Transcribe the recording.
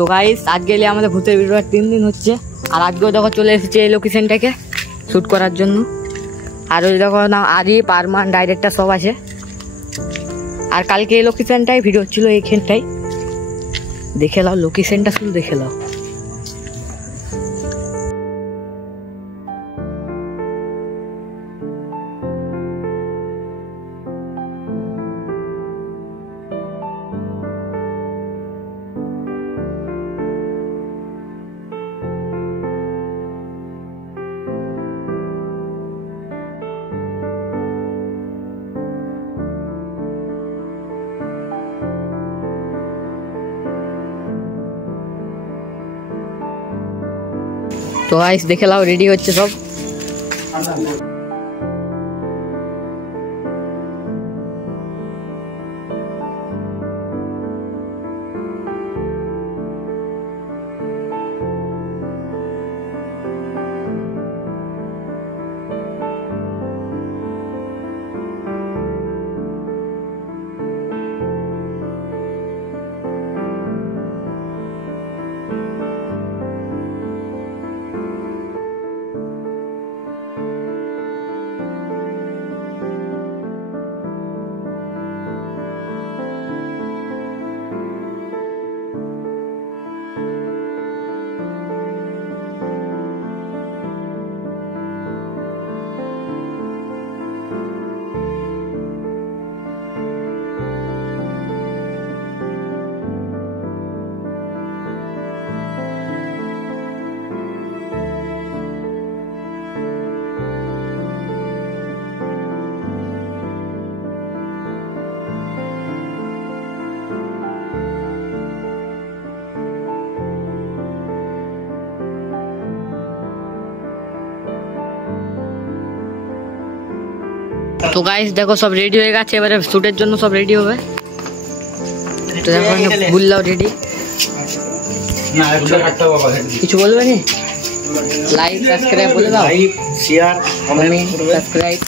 তো গাইস আজকে আমাদের ভূতের ভিডিওটা 3 দিন হচ্ছে, আর আজকেও দেখো চলে এসেছে এই লোকেশনটাকে শ্যুট করার জন্য। আর ওই দেখো না আরই পারমান ডাইরেক্টর সব আছে। আর কালকে এই লোকেশনটাই ভিডিও ছিল, এইখানটাই দেখে নাও, লোকেশনটা শুধু দেখে নাও। তো গাইস দেখে নাও, রেডি হচ্ছে সব। তো গাইস দেখো সব রেডি হয়ে গেছে, এবারে শুটের জন্য সব রেডি হবে। তো দেখো বুল্লাও রেডি। কিছু বলবে নি? লাইক সাবস্ক্রাইব বলে দাও। Like share comment subscribe.